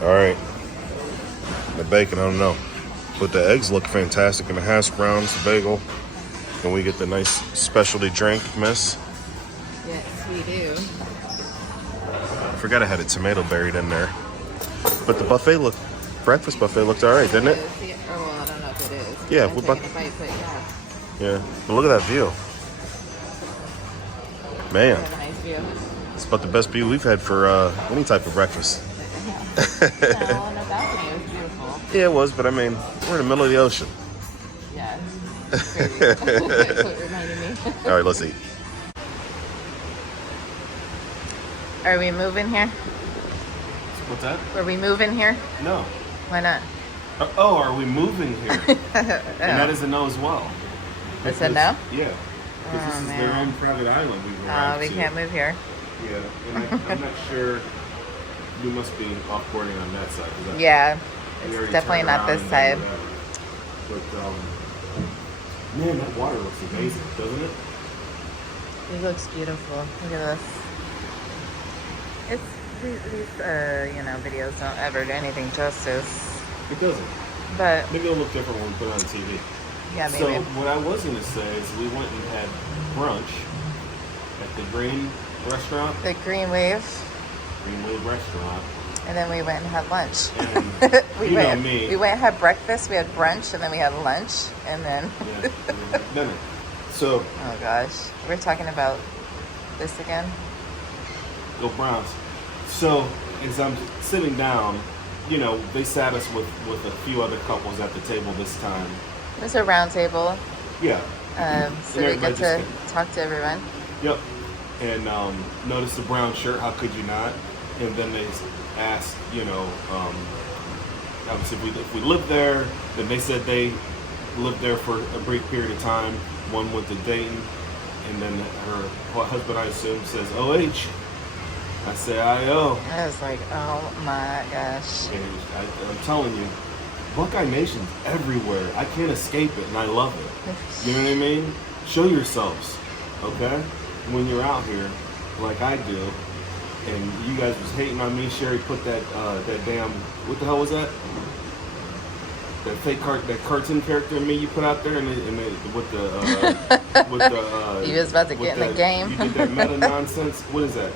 All right. The bacon, I don't know. But the eggs look fantastic. And the hash browns, the bagel. And we get the nice specialty drink, miss. Yes, we do. I forgot I had a tomato buried in there. But the breakfast buffet looked all right, didn't it? Yeah. Oh, well, I don't know if it is. Yeah. I'm taking a bite, but Yeah. But look at that view. Man. have a nice view. It's about the best view we've had for any type of breakfast. No, on the balcony, it was beautiful. Yeah, it was, but I mean, we're in the middle of the ocean. Yeah. Crazy. That's what it reminded me. All right, let's eat. Are we moving here? What's that? Are we moving here? No. Why not? Oh, are we moving here? And that is a no as well. It's a no? Yeah. Because this is their own private island we've Oh, arrived we to. can't move here. Yeah, and I'm not sure. We must be off-boarding on that side. Yeah, we it's already definitely turned not this around side. and done that. But, man, that water looks amazing, doesn't it? It looks beautiful. Look at this. These videos don't ever do anything justice. It doesn't. But Maybe it'll look different when we put it on TV. yeah, maybe. So what I was going to say is we went and had brunch at the Green Restaurant. The Green Wave, Greenway Restaurant. and then we went and had lunch. And we you went. know me. We went and had breakfast. We had brunch, and then we had lunch, and then. Yeah, and then dinner. So Oh gosh, we're talking about this again. go Browns. So as I'm sitting down, you know, they sat us with a few other couples at the table this time. It was a round table, Yeah. so And we everybody get to just talk to everyone. Yep. And noticed the brown shirt. How could you not? And then they asked, you know, obviously if we lived there. Then they said they lived there for a brief period of time. One went to Dayton, and then her husband, I assume, says OH. I say IO. I was like, oh my gosh. And I'm telling you, Buckeye Nation's everywhere. I can't escape it, and I love it. You know what I mean? Show yourselves, okay? When you're out here, like I do, and you guys was hating on me. Sherry put that damn, what the hell was that? That fake that cartoon character in me you put out there, and with the You was about to get in the game. You did that meta nonsense. What is that?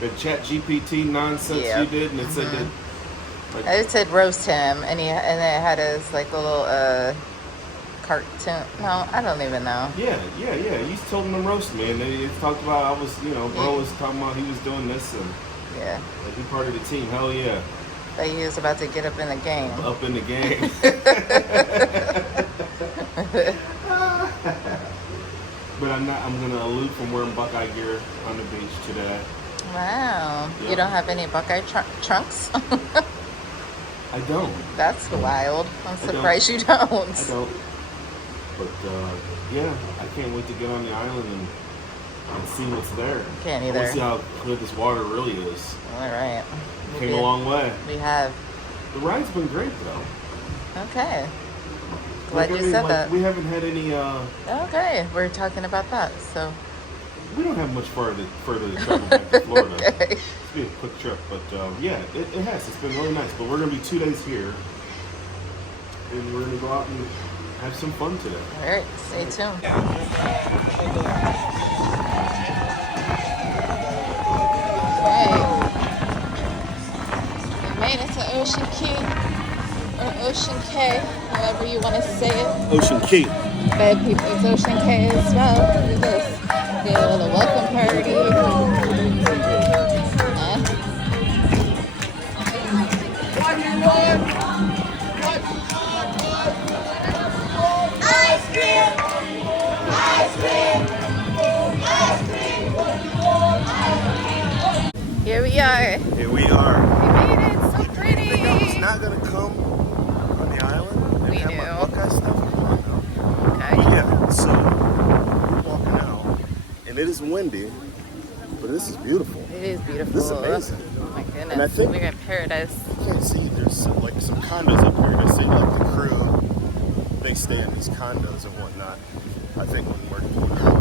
The Chat GPT nonsense Yeah. you did, and it said that. Like, I said roast him, and it had his like little cartoon. No, I don't even know. Yeah. You told him to roast me, and they talked about I was, you know, bro was talking about he was doing this and Yeah, like he part of the team. Hell yeah, but he was about to get up in the game. up in the game. But I'm not. I'm gonna elude from wearing Buckeye gear on the beach today. Wow, Yeah. you don't have any Buckeye trunks? I don't. That's wild. I'm I don't. surprised you don't. I don't. But yeah, I can't wait to get on the island and see what's there. Can't I either. want to see how clear this water really is. All right. Came a long way. We have. The ride's been great though. Okay. Glad you said that. We haven't had any. Okay, we're talking about that. So. We don't have much further to travel back to Florida. Okay. It's been a quick trip, but yeah, it has. It's been really nice. But we're gonna be 2 days here, and we're gonna go out and have some fun today. All right. Stay tuned. Okay. We made it to Ocean Key or oceancay, however you want to say it. oceancay. Bad people, it's oceancay as well. Look at this. Get a little welcome party. Ice cream! Ice cream! Ice cream! Here we are. Here we are. We made it. So pretty. I was not gonna come on the island and We have knew. my Buckeye stuff on though. Okay. But yeah, so we're walking out, and it is windy, but this is beautiful. It is beautiful. This is amazing. Oh my goodness. And I think- We're in paradise. You can't see, there's some condos up here. They say like the crew, they stay in these condos and whatnot. I think when we're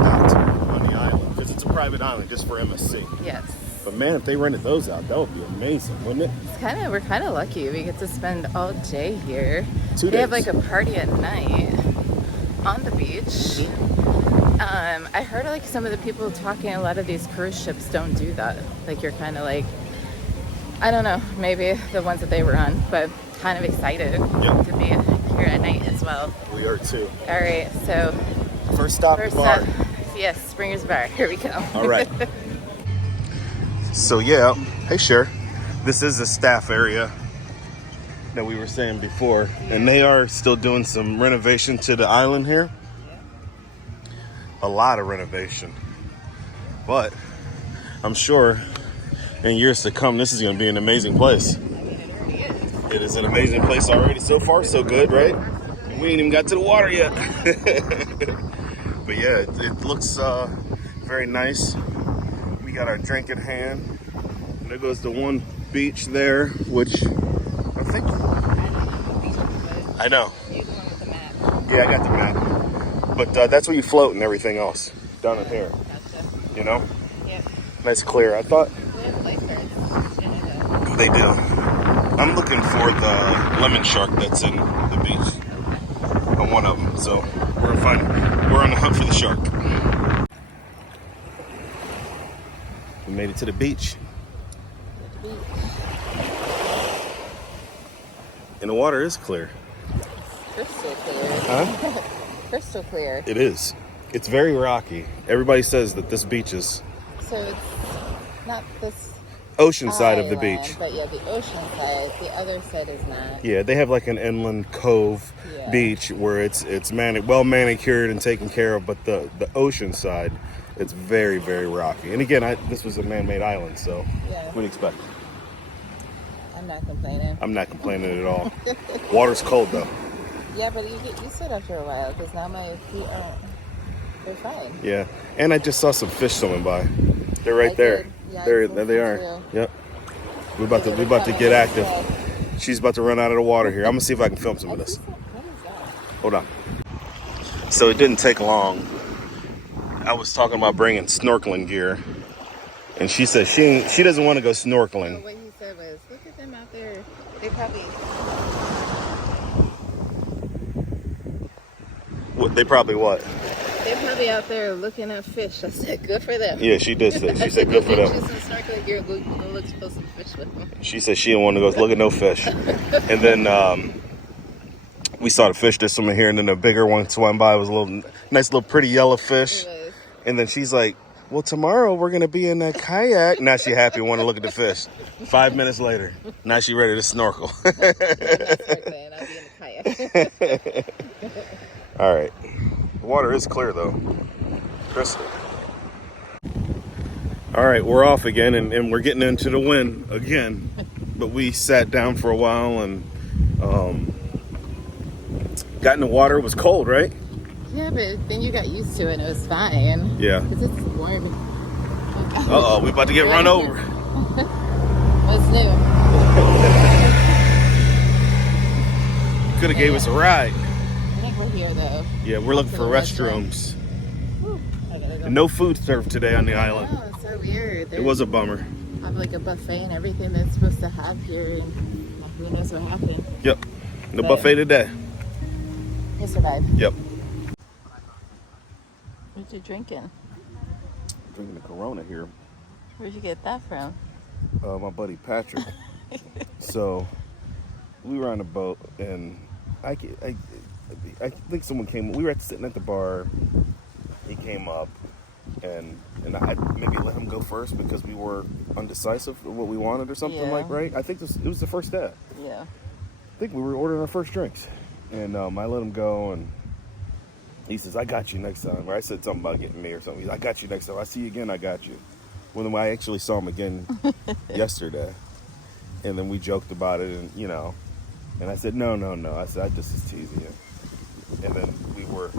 out on the island, because it's a private island just for MSC. Yes. But man, if they rented those out, that would be amazing, wouldn't it? We're kind of lucky. We get to spend all day here. 2 days. They have like a party at night on the beach. I heard like some of the people talking, a lot of these cruise ships don't do that. Like you're kind of like, I don't know, maybe the ones that they were on, but kind of excited to be here at night as well. We are too. All right, so First stop, the bar. Yes, Springer's Bar. Here we go. All right. So yeah, hey Cher. This is the staff area that we were saying before, and they are still doing some renovation to the island here. A lot of renovation, but I'm sure in years to come, this is going to be an amazing place. It is an amazing place already. So far, so good, right? We ain't even got to the water yet. But yeah, it looks very nice. We got our drink in hand. And there goes the one beach there, which I think... I know. Yeah, I got the map. But that's where you float and everything else. Down in here. You know? Yep. Nice clear. I thought... They do. I'm looking for the lemon shark that's in the beach. On one of them. So we're on the hunt for the shark. We made it to the beach. And the water is clear. Crystal clear. Huh? Crystal clear. It is. It's very rocky. Everybody says that this beach is... So it's not this... Ocean side of the island, beach. But yeah, the ocean side. The other side is not. Yeah, they have like an inland cove beach where it's well manicured and taken care of, but the ocean side, it's very, very rocky. And again, this was a man-made island, so what do you expect? I'm not complaining. I'm not complaining at all. Water's cold though. Yeah, but you get used to it after a while because now my feet they're fine. Yeah, and I just saw some fish swimming by. There there. Yeah, there they are. Too. Yep. We about to get active. She's about to run out of the water here. I'm gonna see if I can film some of this. What is that? Hold on. So it didn't take long. I was talking about bringing snorkeling gear, and she said she doesn't want to go snorkeling. So what he said was, look at them out there. They probably. What? They probably what? They're probably out there looking at fish. I said, good for them. Yeah, she did say. She said, good for them. She's some snorkeling gear. Go look for some fish with them. She said she didn't want to go look at no fish. And then we saw the fish that's swimming here, and then a bigger one swam by. It was a nice little pretty yellow fish. And then she's like, well, tomorrow we're going to be in that kayak. Now she happy, want to look at the fish. 5 minutes later, now she ready to snorkel. I'm not snorkeling. I'll be in the kayak. All right. The water is clear, though. Crystal. All right, we're off again, and we're getting into the wind again. But we sat down for a while and got in the water. It was cold, right? Yeah, but then you got used to it and it was fine. Yeah. Because it's warm. Uh-oh, we about to get run over. What's new? Could have gave us a ride. I think we're here, though. Yeah, we're looking for restrooms. Go. And no food served today on the island. Oh, it's so weird. It was a bummer. Have like a buffet and everything that's supposed to have here, and who knows what happened. Yep. The buffet today. We'll survive. Yep. What you drinking? Drinking a Corona here. Where'd you get that from? My buddy Patrick. So we were on a boat, and I think someone came. We were sitting at the bar. He came up, and I maybe let him go first because we were undecisive of what we wanted or something right. I think it was the first day. Yeah. I think we were ordering our first drinks, and I let him go, and he says, "I got you next time." Or I said something about getting me or something. He's like, "I got you next time. I see you again. I got you." Well, then I actually saw him again yesterday, and then we joked about it, and and I said, "No." I said, "I just was teasing you." And then we were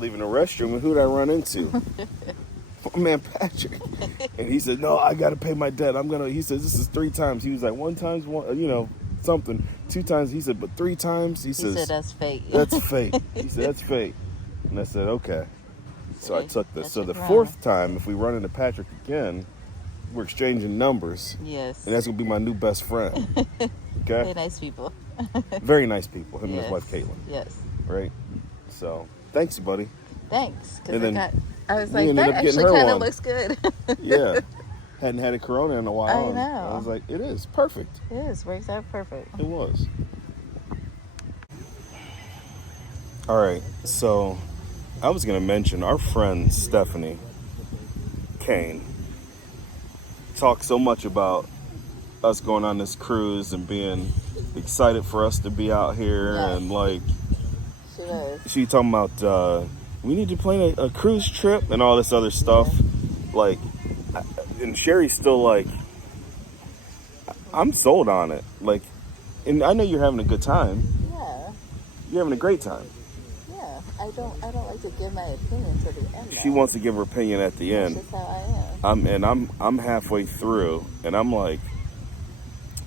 leaving the restroom, and who did I run into? My man Patrick. And he said, "No, I got to pay my debt. He says, this is 3 times. He was like, 1 time, something. 2 times. He said, but 3 times. He said, that's fate. That's fate. He said, that's fate. And I said, okay. So I took this. So the wrong. 4th time, if we run into Patrick again, we're exchanging numbers. Yes. And that's gonna be my new best friend. Okay. They're nice people. Very nice people. Him and Yes. his wife Caitlin. Yes. Right. So thanks, buddy. Thanks. And Because I was we like, ended that up getting actually her kind of one. looks good. Yeah. Hadn't had a Corona in a while. I and know. I was like, it is perfect. It is. Works out perfect. It was. All right. So I was gonna mention our friend Stephanie Kane talked so much about us going on this cruise and being excited for us to be out here. Yes. And like She was. she talking about we need to plan a cruise trip and all this other stuff. Like, and Sherry's still like, I'm sold on it. Like, and I know you're having a good time. Yeah. You're having a great time. Yeah. I don't like to give my opinion to the end. She wants to give her opinion at the end. That's just how I am. I'm halfway through, and I'm like,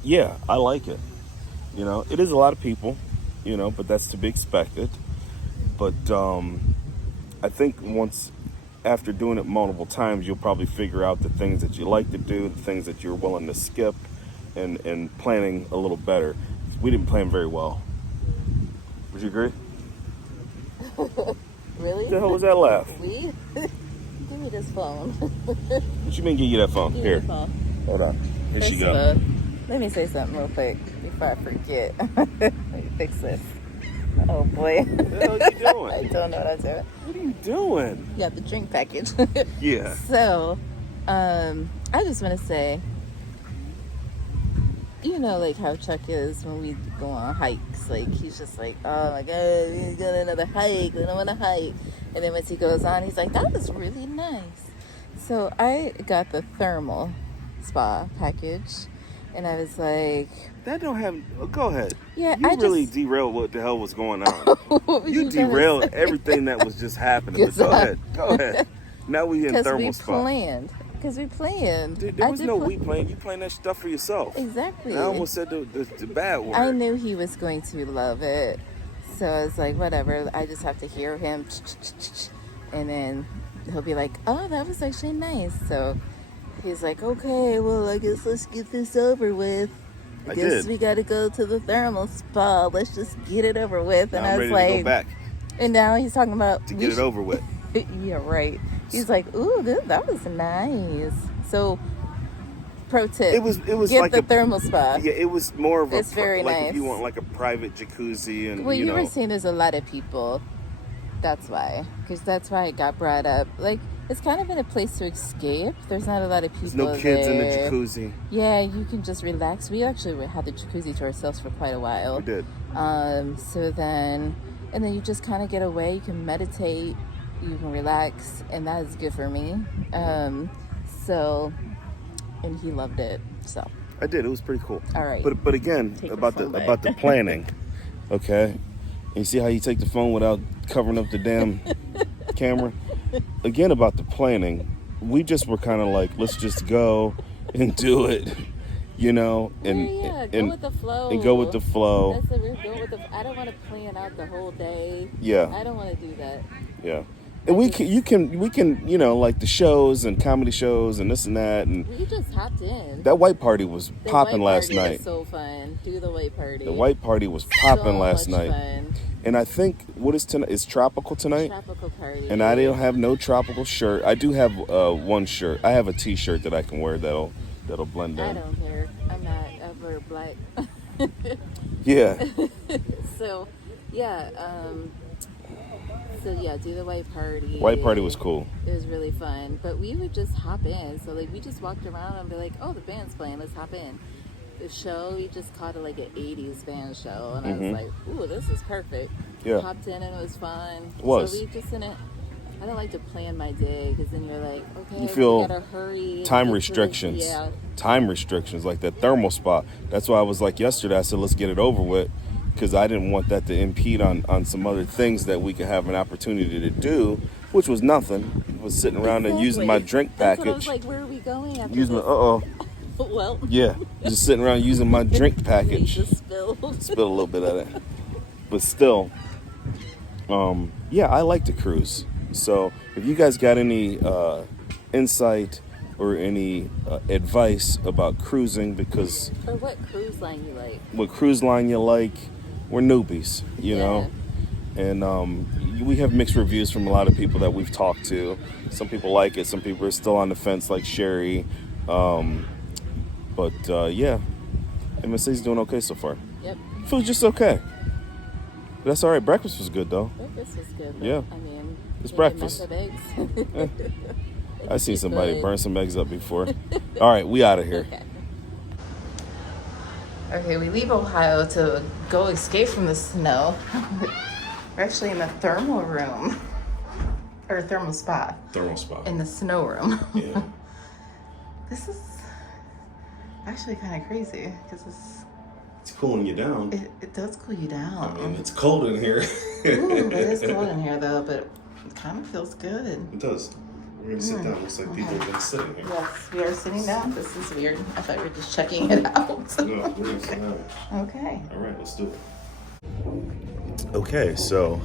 yeah, I like it. You know, it is a lot of people, you know, but that's to be expected. But I think after doing it multiple times, you'll probably figure out the things that you like to do, the things that you're willing to skip, and planning a little better. We didn't plan very well. Would you agree? Really? What the hell was that laugh? We? Give me this phone. What you mean give you that phone? Give me Here. the phone. Hold on. Here she First goes. of all, let me say something real quick before I forget. Let me fix this. Oh boy. What the hell are you doing? I don't know what I'm doing. What are you doing? Yeah, the drink package. Yeah. So, I just want to say, you know, like how Chuck is when we go on hikes. Like, he's just like, oh my God, we got another hike. I don't want to hike. And then once he goes on, he's like, that was really nice. So I got the thermal spa package. And I was like, That don't have. Go ahead. yeah, You I really just... derailed what the hell was going on. What was You gonna derailed say? everything that was just happening. But Yes, go I- ahead. Go ahead. Now we in Because thermal we spot. planned. Because we planned. There I was did no pla- we plan. You planned that stuff for yourself. Exactly. I almost said the bad word. I knew he was going to love it. So I was like, whatever. I just have to hear him. And then he'll be like, oh, that was actually nice. So he's like, okay, well, I guess let's get this over with. I guess did. we got to go to the thermal spa. Let's just get it over with. Now And I'm I was ready to like, go back and now he's talking about to get it over with. Yeah, right. He's like, ooh, that was nice. So, pro tip: It was get like the a thermal spa. Yeah, it was more of a It's very like nice. if you want like a private jacuzzi and Well, you you know. were saying there's a lot of people. That's why, because that's why it got brought up. Like, it's kind of been a place to escape. There's not a lot of people. There's no kids in the there. jacuzzi. Yeah, you can just relax. We actually had the jacuzzi to ourselves for quite a while. We did. So then, and then you just kind of get away. You can meditate. You can relax, and that is good for me. So, and he loved it. So, I did. It was pretty cool. all right. But again, Take your about phone back. about the planning. Okay. And you see how you take the phone without covering up the damn camera? Again, about the planning. We just were kind of like, let's just go and do it, you know, and yeah, go and, with the flow. and go with the flow. That's the real go with the. I don't want to plan out the whole day. Yeah. I don't want to do that. Yeah. And we can, you know, like the shows and comedy shows and this and that, and We just hopped in. that white party was The popping white last party night. was so fun. Do the white party. The white party was popping So last much night. Fun. And I think what is tonight? It's tropical tonight. Tropical party. And I don't have no tropical shirt. I do have one shirt. I have a T-shirt that I can wear that'll blend I in. don't care. I'm not ever black. Yeah. So, yeah. So yeah, do the white party. White party was cool. It was really fun. But we would just hop in. So like we just walked around and be like, oh, the band's playing. Let's hop in. The show, we just caught like an 80s band show. And I was like, ooh, this is perfect. Yeah. Hopped in and it was fun. It was. So we just didn't. I don't like to plan my day because then you're like, okay, You feel we gotta hurry. Time get to the- restrictions. Yeah. Time restrictions, like that thermal spot. That's why I was like yesterday, I said, let's get it over with. Because I didn't want that to impede on some other things that we could have an opportunity to do, which was nothing. I was sitting around and using my drink That's what I package. was like, where are we going after Using this? Well, yeah, just sitting around using my drink we package. just spilled. Spill a little bit of it, but still, yeah, I like to cruise. So if you guys got any insight or any advice about cruising, because Or what cruise line you like. what cruise line you like, we're newbies, you know. And we have mixed reviews from a lot of people that we've talked to. Some people like it, some people are still on the fence, like Sherry. But yeah, MSC's doing okay so far. Yep. Food's just okay. That's all right. Breakfast was good though. Breakfast was good. Yeah. I mean, It's maybe breakfast. a mess of eggs. I seen somebody burn some eggs up before. All right, we out of here. Okay, we leave Ohio to go escape from the snow. We're actually in the thermal room, or thermal spa, Thermal spot. in the snow room. Yeah. This is actually kind of crazy because It's cooling you down. it does cool you down. I mean, it's cold in here. Ooh, it is cold in here though, but it kind of feels good. It does. We're gonna sit down. Looks like people have been sitting here. Yes, we are sitting down. This is weird. I thought we were just checking it out. No, we're gonna sit down. Okay. All right, let's do it. Okay, so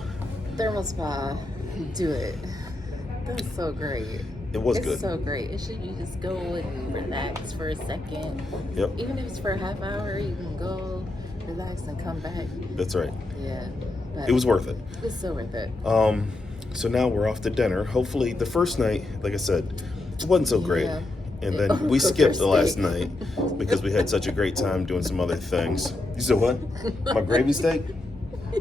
Thermal spa, do it. That was so great. it was It's good. so great. It should you just go and relax for a second. Yep, Even if it's for a half hour, you can go relax and come back. that's right. Yeah. But It was worth it. It's so worth it. So now we're off to dinner. Hopefully, the first night, like I said, it wasn't so great. Yeah. And then we skipped the last night because we had such a great time doing some other things. You said what? My gravy steak?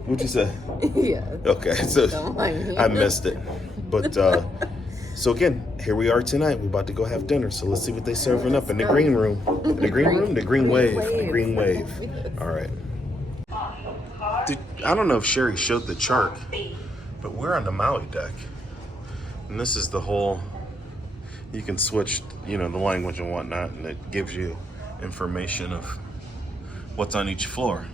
What'd you say? Yeah. Okay, so Don't mind me. I missed it. But so again, here we are tonight. We're about to go have dinner. So let's see what they're serving up in the green room. In the green room? The green wave. The green wave. All right. I don't know if Sherry showed the chart, but we're on the Maui deck. And this is the whole, you can switch, the language and whatnot, and it gives you information of what's on each floor,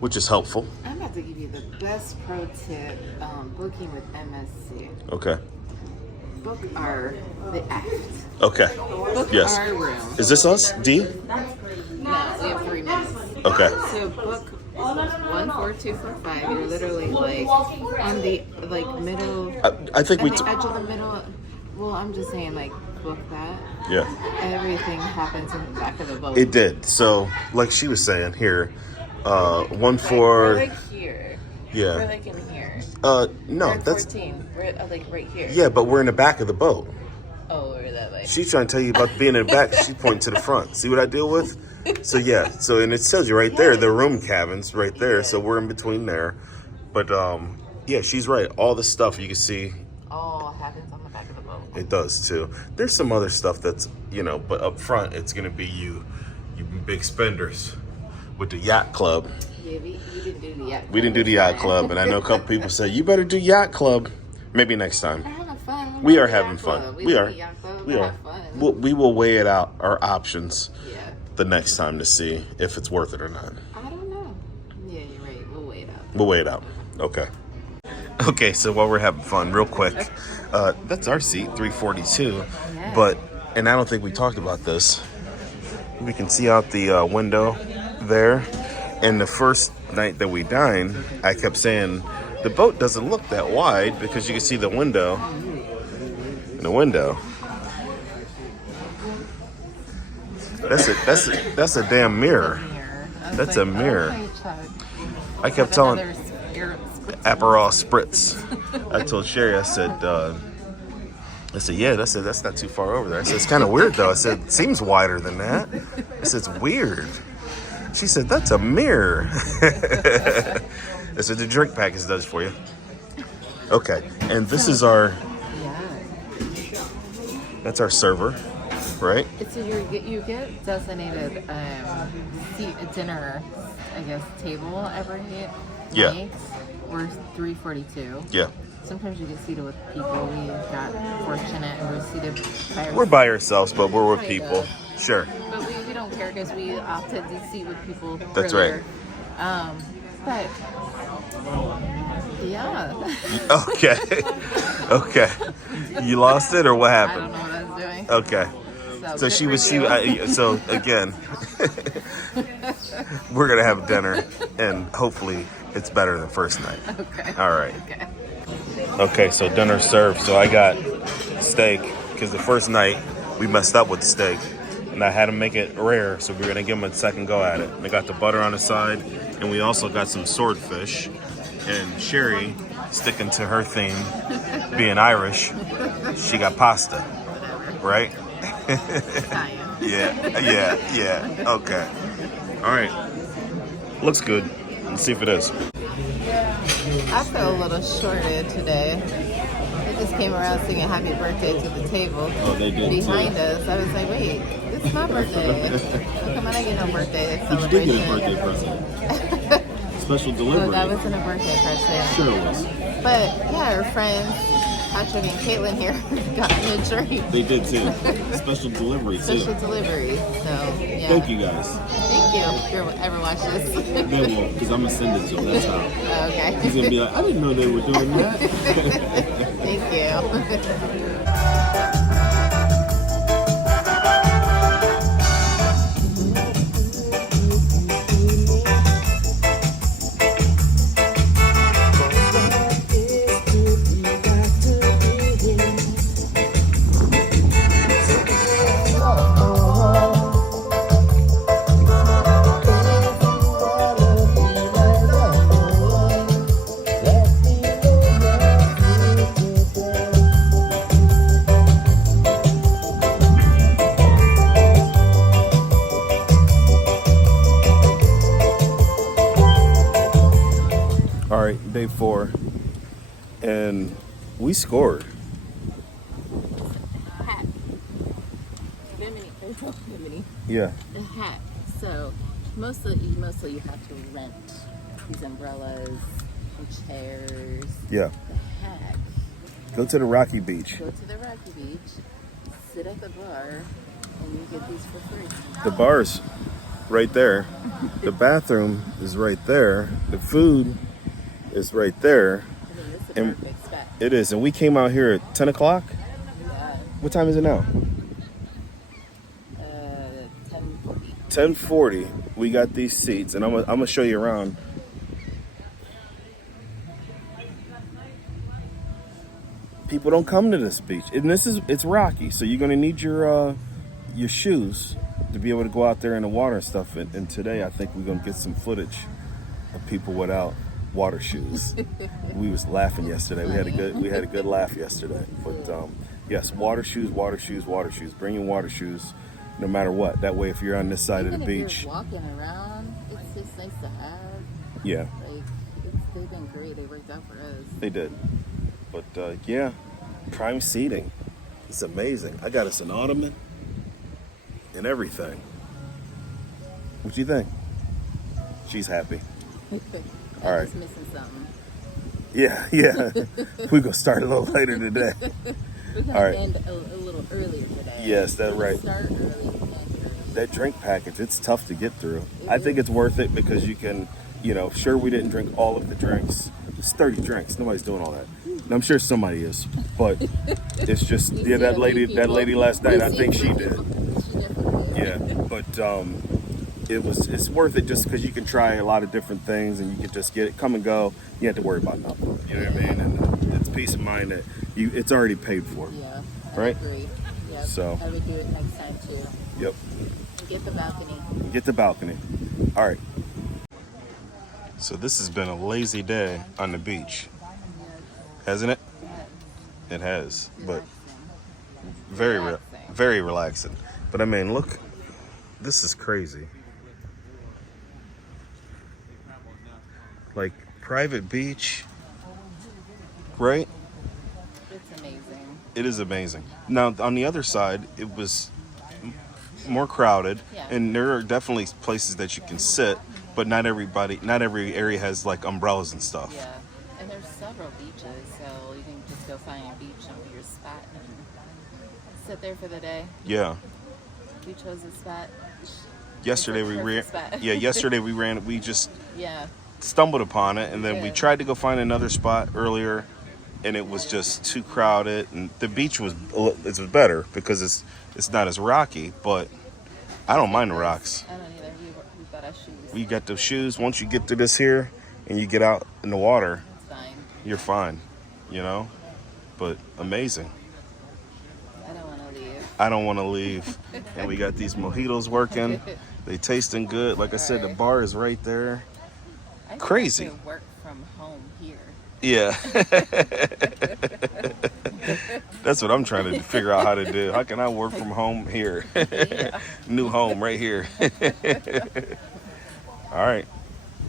which is helpful. I'm about to give you the best pro tip booking with MSC. Okay. Book the aft. Okay. Book Yes. our room. Is this us, D? No, we have 3 minutes. Okay. So book 14245. You're literally like on the middle. I think we. At the edge of the middle. Well, I'm just saying book that. Yeah. Everything happens in the back of the boat. It did. So, like she was saying here, one We're for. here. Yeah. We're in here. No, We're in that's. 14. We're right here. Yeah, but we're in the back of the boat. Oh, we're that way. She's trying to tell you about being in the back. She's pointing to the front. See what I deal with? So yeah. So and it tells you right there, the room cabins right there. So we're in between there. But yeah, she's right. All the stuff you can see. All happens on the back of the boat. It does too. There's some other stuff that's but up front it's gonna be you big spenders with the yacht club. Yeah, we didn't do the yacht club. We didn't do the yacht club, and I know a couple people say you better do yacht club. Maybe next time. We're having fun. We are having fun. We are. We are. Have fun. We will weigh it out, our options, Yeah. the next time to see if it's worth it or not. I don't know. Yeah, you're right. We'll wait up. We'll weigh it out. Okay. Okay, so while we're having fun, real quick, that's our seat, 342. Yeah. But, and I don't think we talked about this. We can see out the window there. And the first night that we dined, I kept saying the boat doesn't look that wide because you can see the window. In the window. That's a damn mirror. That's a mirror. I kept telling Aperol Spritz. I told Sherry, I said, yeah, that's not too far over there. I said, it's kind of weird though. I said, it seems wider than that. I said, it's weird. She said, that's a mirror. I said, the drink package does for you. Okay, and this is our, that's our server, right? So you get designated dinner, I guess, table every night. Yeah. We're 342. Yeah. Sometimes you get seated with people. We got fortunate and we're seated by ourselves. We're by ourselves, but we're with people. Sure. But we don't care because we opted to seat with people. That's earlier. right. But yeah. Okay. Okay. You lost it or what I happened? don't know what I was doing. Okay. So so again, we're going to have dinner and hopefully it's better than first night. Okay. All right. Okay. Okay, so dinner served. So I got steak because the first night we messed up with the steak. And I had to make it rare, so we're gonna give them a second go at it. They got the butter on the side, and we also got some swordfish. And Sherry, sticking to her theme, being Irish, she got pasta, right? Yeah. Okay. All right. Looks good. Let's see if it is. I feel a little shorted today. They just came around singing happy birthday to the table. Oh, they did behind too. us. I was like, wait, this is my birthday. How come I didn't get no birthday You celebration? did get a birthday present. Special delivery. Well, that wasn't a birthday present. Sure it was. But yeah, our friends, Patrick and Caitlin here, got me a drink. They did too. Special delivery too. Special delivery. So yeah. Thank you guys. Thank you. If you ever watch this. They won't, because I'm gonna send it to him. That's how. Oh, okay. He's gonna be like, I didn't know they were doing that. Thank you. All right, day 4, and we scored. Hat. Bimini. Yeah. The hat. So mostly you have to rent these umbrellas and chairs. Yeah. The hat. Go to the Rocky Beach. Go to the Rocky Beach, sit at the bar, and you get these for free. The bar's right there. The bathroom is right there. The food is right there. I mean, this is a And perfect spot. it is. And we came out here at 10 o'clock. Yeah. What time is it now? 10:40. 10:40. We got these seats, and I'm gonna show you around. People don't come to this beach, and it's rocky, so you're gonna need your shoes to be able to go out there in the water and stuff. And today, I think we're gonna get some footage of people without water shoes. We was laughing yesterday. We had a good laugh yesterday. But yes, water shoes. Bring your water shoes, no matter what. That way, if you're on this side of the Even if beach, you're walking around, it's just nice to have. yeah, Like, they've been great. They worked out for us. they did. But yeah, prime seating. It's amazing. I got us an ottoman and everything. What you think? She's happy. All right. Just missing something. Yeah. We're gonna start a little later today. We're gonna All right. end a little earlier today. Yes, that's right. Start early and end early. That drink package, it's tough to get through. I think it's worth it because you can, sure we didn't drink all of the drinks. It's 30 drinks. Nobody's doing all that. And I'm sure somebody is, but it's just that lady last night. I think she did. Yeah, but it's worth it just because you can try a lot of different things and you can just come and go. You have to worry about nothing. You know what I mean? And it's peace of mind that it's already paid for. Yeah. Right? I agree. Yep. So. I would do it next time too. Yep. And get the balcony. Get the balcony. All right. So this has been a lazy day on the beach, hasn't it? It has, but very relaxing. But I mean, look, this is crazy. Like private beach, right? It's amazing. It is amazing. Now on the other side, it was more crowded, Yeah. and there are definitely places that you can sit, but not every area has like umbrellas and stuff. Yeah. And there's several beaches, so you can just go find a beach and your spot and sit there for the day. Yeah. You chose a spot. Yesterday we ran. Spot. We just Yeah. stumbled upon it, and then we Yeah. tried to go find another spot earlier, and it was just too crowded. And the beach was better because it's not as rocky, but I don't mind the rocks. I don't either. We got our shoes. We got those shoes. Once you get to this here and you get out in the water, It's fine. you're fine, But amazing. I don't want I don't want to leave. And we got these mojitos working. They tasting good. Like I said, the bar is right there. Crazy. I could work from home here. Yeah. That's what I'm trying to figure out how to do. How can I work from home here? New home right here. All right.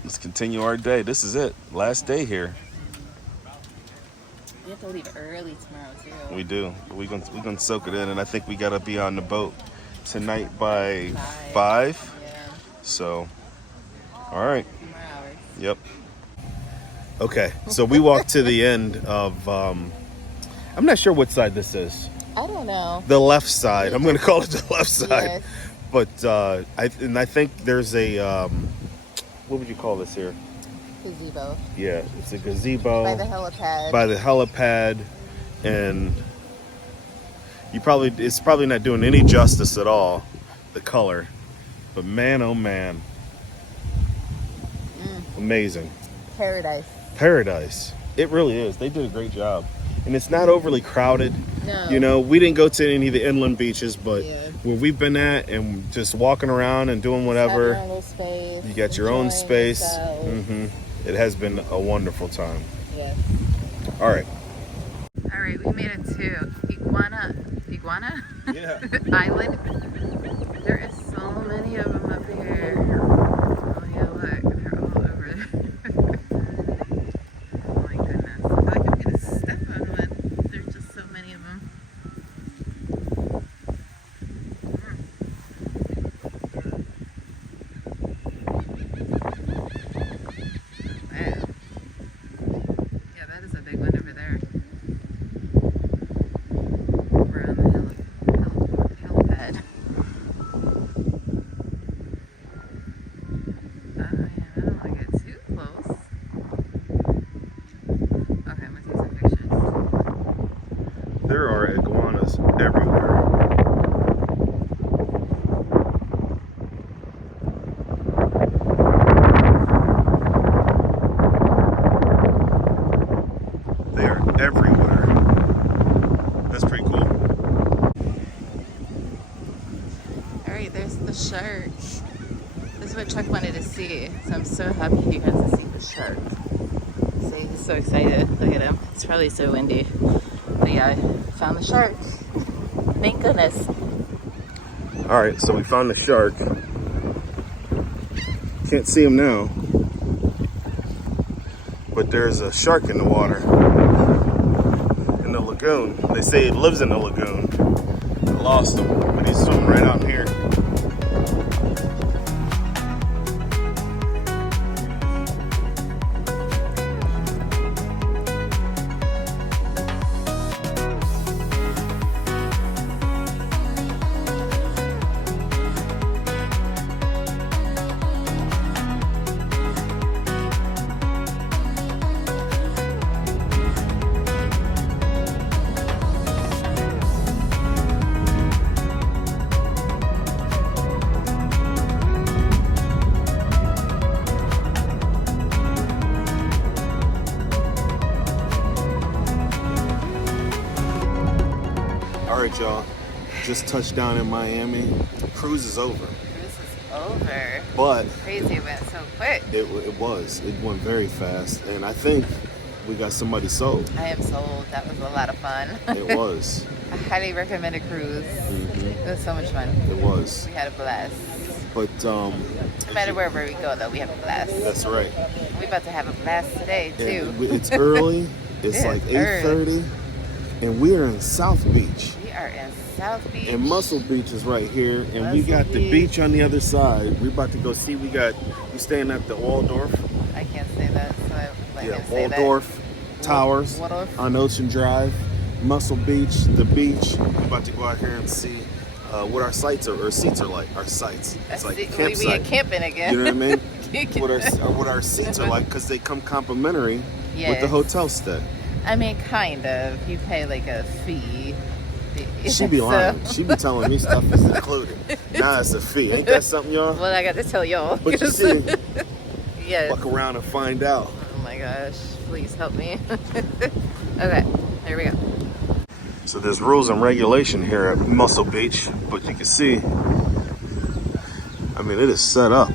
Let's continue our day. This is it. Last day here. We have to leave early tomorrow too. We do. We're gonna soak it in, and I think we gotta be on the boat tonight by 5. Yeah. So, all right. 2 more hours. Yep. Okay, so we walked to the end of, I'm not sure what side this is. I don't know. The left side. I'm going to call it the left side. Yes. But, I think there's a, what would you call this here? Gazebo. Yeah, it's a gazebo. By the helipad. By the helipad. And it's probably not doing any justice at all, the color. But man, oh man. Amazing. Paradise. It really is. They did a great job. And it's not overly crowded. No. You know, we didn't go to any of the inland beaches, but Yeah. where we've been at and just walking around and doing whatever, Have your own space, you got your own enjoying space. yourself. It has been a wonderful time. Yes. All right. All right, we made it to Iguana Yeah. Island. There is so many of them up here. Oh yeah, look, they're all over there. Oh my goodness, I feel like I'm gonna step on one. There's just so many of them. Wow. Yeah, that is a big one over there. We're on the helipad. Yeah, I don't want to get too close. Okay, I'm going to take some pictures. There are iguanas everywhere. They are everywhere. That's pretty cool. Alright, there's the shark. This is what Chuck wanted to see. So I'm so happy he got to see the shark. See, he's so excited. Look at him. It's probably so windy. But yeah, I found the shark. Thank goodness. All right, so we found the shark. Can't see him now, but there's a shark in the water, in the lagoon. They say it lives in the lagoon. I lost him, but he's swimming right out here. All right, y'all. Just touched down in Miami. Cruise is over. This is over. But Crazy, it went so quick. it went very fast, and I think we got somebody sold. I am sold. That was a lot of fun. It was. I highly recommend a cruise. It was so much fun. It was. We had a blast. But No matter wherever we go, though, we have a blast. that's right. We're about to have a blast today, too. And it's early. It's It like is early. 8:30, and we are in South Beach. We are in South Beach. And Muscle Beach is right here, and we Muscle got the Beach. beach on the other side. We're about to go see. We're staying at the Waldorf. I can't say that, so I'm Yeah, going to say Waldorf Towers Waldorf. on Ocean Drive. Muscle Beach, the beach. We're about to go out here and see what our sites are, or seats are like. Our sites. It's like We campsite. are camping again. You know what I mean? what our seats are like, because they come complimentary with the Yes. hotel stay. I mean, kind of. You pay like a fee. She be So- lying. She be telling me stuff is included. Nah, it's a fee. Ain't that something, y'all? Well, I got to tell y'all. But you see, Yes. fuck around and find out. Oh my gosh. Please help me. Okay. Here we go. So there's rules and regulation here at Muscle Beach, but you can see, I mean, it is set up.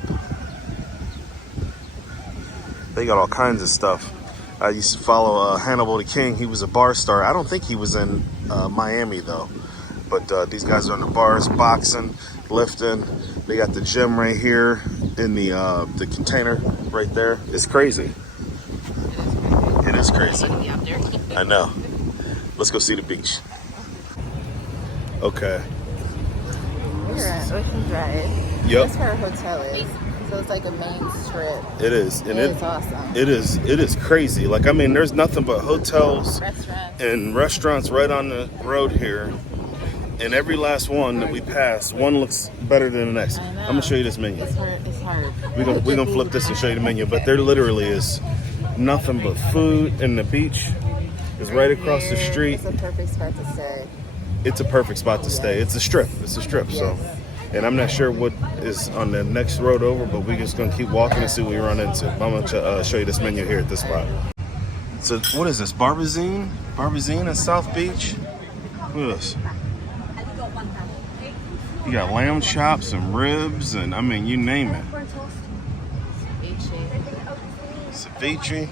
They got all kinds of stuff. I used to follow Hannibal the King. He was a bar star. I don't think he was in Miami though. But these guys are in the bars, boxing, lifting. They got the gym right here in the container right there. It's crazy. It is crazy. I know. Let's go see the beach. Okay. We're at Ocean Drive. Yep. That's where our hotel is. So it's like a main strip. It is, and it's awesome. It is crazy. Like, I mean, there's nothing but hotels and restaurants right on the road here. And every last one that we pass, one looks better than the next. I'm gonna show you this menu. It's hard. We're gonna flip this and show you the menu. But there literally is nothing but food, and the beach is right across the street. It's a perfect spot to stay. It's a perfect spot to stay. It's a strip. So. And I'm not sure what is on the next road over, but we're just gonna keep walking and see what we run into. I'm gonna show you this menu here at this spot. So what is this? Barbazine at South Beach. Look at this. You got lamb chops and ribs, and I mean, you name it. Ceviche.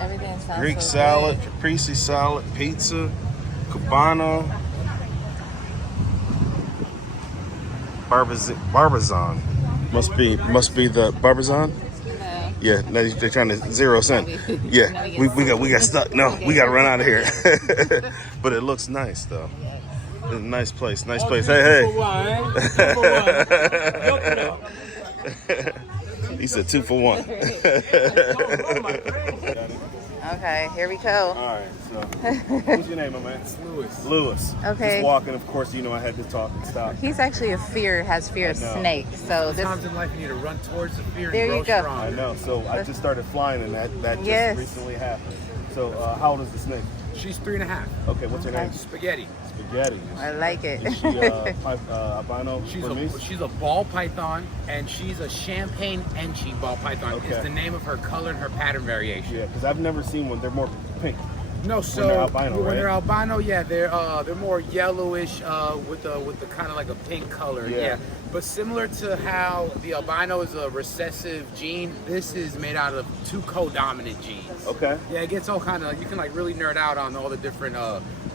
Everything sounds Greek so salad, good. caprese salad, pizza, cubano. Barbazan. Must be the Barbazan. No. Yeah, no, they're trying to 0 cent. Yeah, we got stuck. No, we got to run out of here. But it looks nice though. It's a nice place. Hey. He said 2 for 1. Okay, here we go. All right, so what's your name, my man? It's Lewis. Okay. Just walking, of course, you know I had to talk and stop. He's actually has fear of snakes. So Sometimes in life you need to run towards the fear There and you grow go. I stronger. know, so I just started flying, and that Yes. just recently happened. So how old is the snake? She's 3.5. Okay, what's her name? Spaghetti. Spaghetti. I like it. Is she albino? She's a ball python, and she's a champagne enchi ball python. Okay. It's the name of her color and her pattern variation. Yeah, because I've never seen one. They're more pink. No, When so they're albino, when right? they're albino, yeah, they're more yellowish with the kind of like a pink color. Yeah. But similar to how the albino is a recessive gene, this is made out of 2 co-dominant genes. Okay. Yeah, it gets all kind of, you can like really nerd out on all the different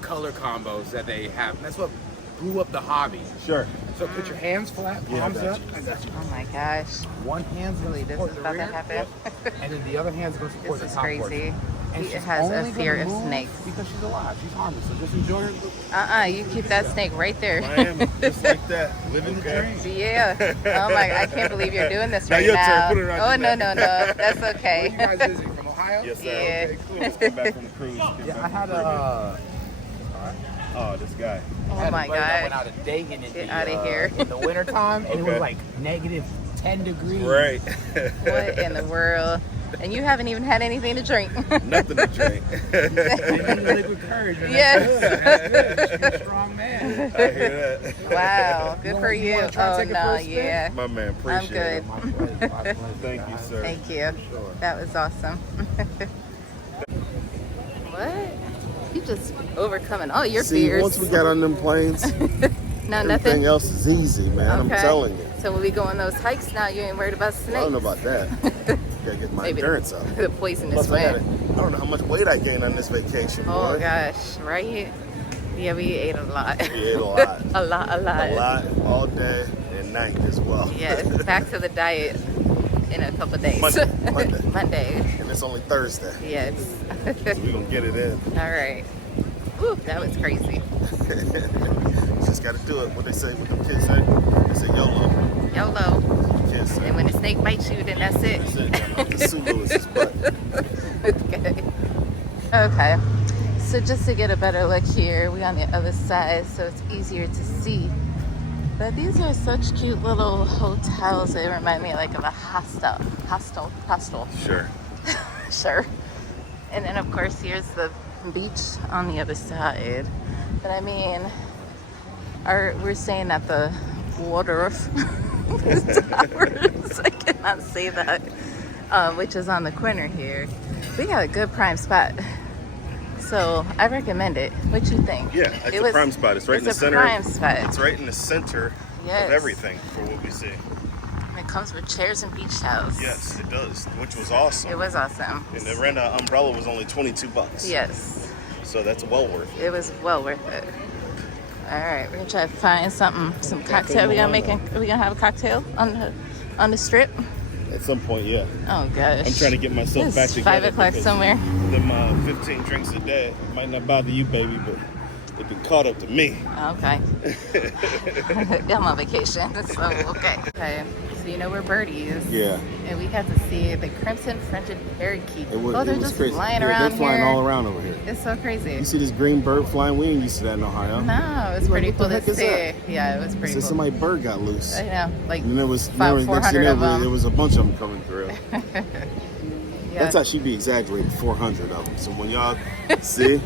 color combos that they have. And that's what blew up the hobby. Sure. So put your hands flat, Yeah, I palms got up. you. I got you. Oh my gosh. One hand's Really, going to this support is the about to rear. happen. Yep. And then the other hand's going to support This the is top crazy. portion. And He she's has a only fear gonna of move snakes. because she's alive. She's harmless. So just enjoy her. You keep that snake right there. Miami, just like that. Living the dream. Yeah. Oh my! I can't believe you're doing this Now right your turn. now. Put it around Oh your no, neck. no. That's Where you okay. guys visiting from Ohio? Yes, sir. Yeah. Okay, cool. Just come back from the cruise. Yeah, I had a. Oh, this guy. Oh my I went God. out of Dayton Get outta here. in the wintertime, and it Okay. was like negative 10 degrees. Right. What in the world? And you haven't even had anything to drink. Nothing to drink. I need liquid courage. and Yes. That's good. You're a strong man. I hear that. Wow. Good for You you. wanna try and Oh take a no. first spin? Yeah. My man, I'm appreciate good. it. My pleasure. My pleasure. Thank you, sir. Thank you. Sure. That was awesome. What? You just overcoming all your See, fears. once we got on them planes, No, everything nothing. else is easy, man. I'm telling you. So when we go on those hikes now, you ain't worried about snakes. I don't know about that. Gotta get my Maybe endurance up. the poisonous Plus, I wind. don't know how much weight I gained on this vacation, Oh boy. gosh, right? Yeah, we ate a lot. We ate a lot. a lot. A lot, all day and night as well. Yeah, back to the diet in a couple days. Monday. Monday. And it's only Thursday. Yes. So we're gonna get it in. All right. Whew, that was crazy. Just gotta do it. What they say, what the kids say? They say YOLO. YOLO. Kids say. And when a snake bites you, then that's it. That's it. The Sue Lewis's butt. Okay. Okay. So just to get a better look here, we're on the other side, so it's easier to see. But these are such cute little hotels. They remind me like of a hostel. Sure. Sure. And then of course here's the beach on the other side. But I mean, we're staying at the water towers. I cannot say that. Which is on the corner here. We got a good prime spot. So I recommend it. What you think? Yeah, it's a prime spot. It's right in the center. Prime spot. It's right in the center of everything for what we see. It comes with chairs and beach towels. Yes, it does, which was awesome. It was awesome. And the rent umbrella was only $22. Yes. So that's well worth it. It was well worth it. All right, we're gonna try to find some cocktail. We gonna have a cocktail on the strip. At some point, yeah. Oh gosh. I'm trying to get myself back together. 5 o'clock somewhere. Them 15 drinks a day might not bother you, baby, but they've been caught up to me. Okay. I'm on vacation, so okay. Okay, so you know we're birdies. Yeah. And we got to see the crimson fronted parakeet. They're just crazy. flying around They're flying here. all around over here. It's so crazy. You see this green bird flying? We ain't used to that in Ohio. No, it was pretty cool to see. Yeah, it was pretty cool. Somebody's bird got loose. I know, like and there was 400 of them. There was a bunch of them coming through. Yeah. That's actually be exaggerating, 400 of them. So when y'all see,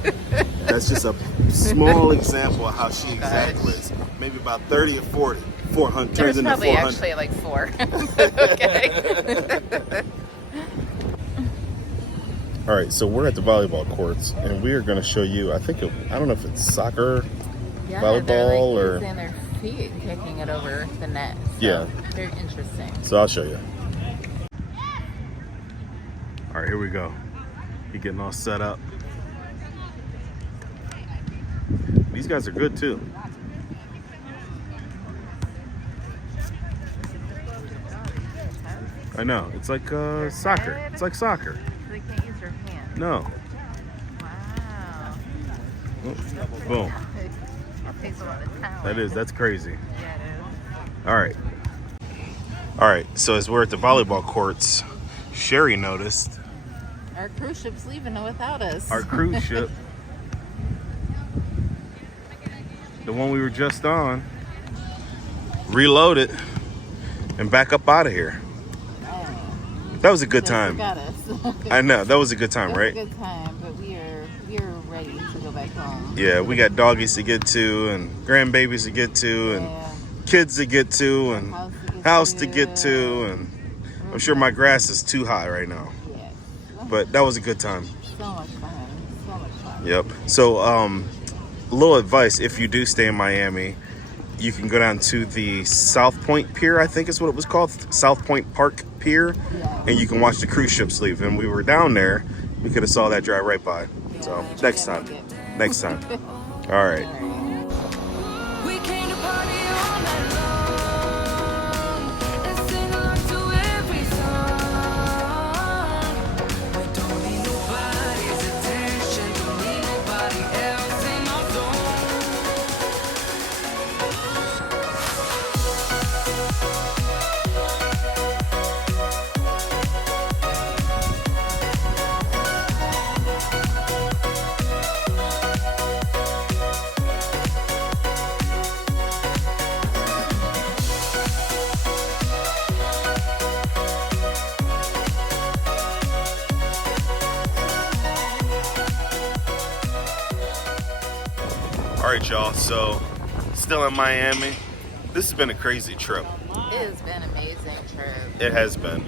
that's just a small example of how she exaggerates. Maybe about 30 or 40. 400 turns into 400. Probably actually like 4. Okay. All right, so we're at the volleyball courts, and we are going to show you. I don't know if it's soccer, volleyball, they're or using their feet kicking it over the net. So yeah, very interesting. So I'll show you. All right, here we go. You're getting all set up. These guys are good too. I know. It's like soccer. It's like soccer. So they can't use their hands. No. Wow. Oh, boom. That takes a lot of talent. That is. That's crazy. Yeah, it is. All right. All right. So as we're at the volleyball courts, Sherry noticed our cruise ship's leaving without us. Our cruise ship, the one we were just on, reloaded and back up out of here. That was a good time. Forgot us. I know, that was a good time, right? It was a good time, but we are ready to go back home. Yeah, we got doggies to get to, and grandbabies to get to, and kids to get to, and house to get to, and I'm sure my grass is too high right now. Yes. But that was a good time. So much fun. So much fun. Yep. So, a little advice: if you do stay in Miami, you can go down to the South Point Pier, I think is what it was called, South Point Park Pier, and you can watch the cruise ships leave. And we were down there, we could have saw that drive right by. So next time. All right. We came to party all night long and sing along to every song. We don't need nobody's attention, don't need nobody else in our All right, y'all. So, still in Miami. This has been a crazy trip. It has been an amazing trip. It has been.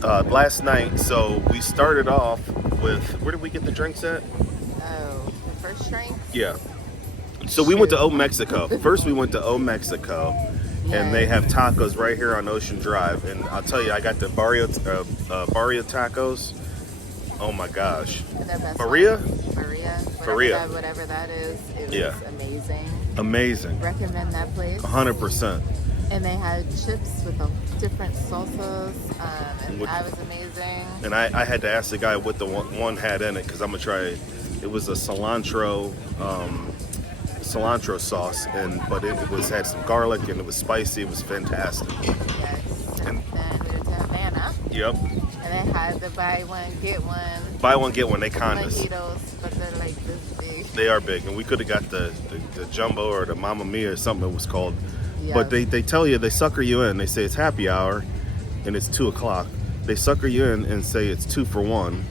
Last night, so we started off with, where did we get the drinks at? Oh, the first drink? Yeah. So we went to Old Mexico. First we went to Old Mexico, and they have tacos right here on Ocean Drive. And I'll tell you, I got the barrio tacos. Oh my gosh. Faria? Whatever that is. It was amazing. Amazing. Recommend that place. 100%. And they had chips with different salsas, and that was amazing. And I had to ask the guy what the one had in it, because I'm going to try it. It was a cilantro sauce, but it had some garlic, and it was spicy. It was fantastic. Yes. And then we went to Havana. Yep. And they had the buy one, get one. Buy one, get one. They condos. Mojitos, but they're like this big. They are big, and we could have got the jumbo or the Mamma Mia or something it was called. Yeah. But they tell you, they sucker you in. They say it's happy hour, and it's 2 o'clock. They sucker you in and say it's 2 for $1.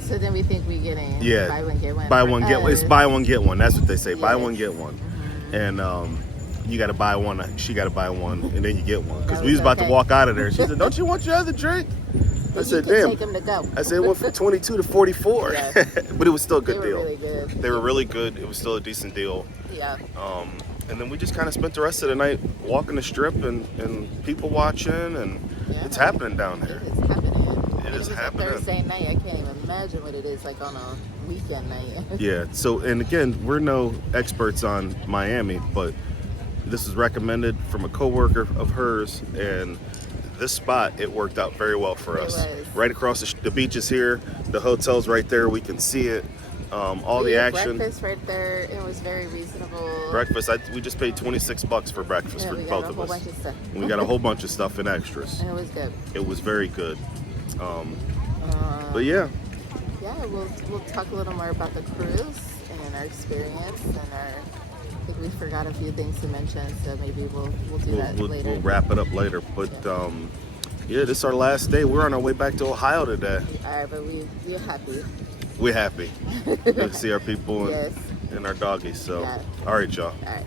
So then we think we getting buy one, get one. Buy one, get one. It's buy one, get one. That's what they say. Yes. Buy one, get one. Mm-hmm. And you got to buy one. She got to buy one, and then you get one. Because we was about to walk out of there. She said, "Don't you want your other drink?" You said, could damn. take them to go. I said it went from 22 to 44, Yeah. but it was still a good They were deal. really good. They were really good. It was still a decent deal. Yeah. And then we just kind of spent the rest of the night walking the strip and people watching, and Yeah. it's happening down here. It's happening. It is was happening. A Thursday night. I can't even imagine what it is like on a weekend night. Yeah. So, and again, we're no experts on Miami, but this is recommended from a coworker of hers, and this spot, it worked out very well for us. It was. Right across the beach is here. The hotel's right there. We can see it. All We the had action. breakfast right there. It was very reasonable. Breakfast. We just paid $26 for breakfast Yeah, for we both got a of whole us. bunch of stuff. And we got a whole bunch of stuff and extras. And it was good. It was very good. But yeah, Yeah, we'll talk a little more about the cruise and our experience and I think we forgot a few things to mention, so maybe we'll do that later. we'll wrap it up later. But yeah, this is our last day. We're on our way back to Ohio today. All right, but we're happy. We're happy to see our people and, Yes. and our doggies. So, Yeah. all right, y'all. All right.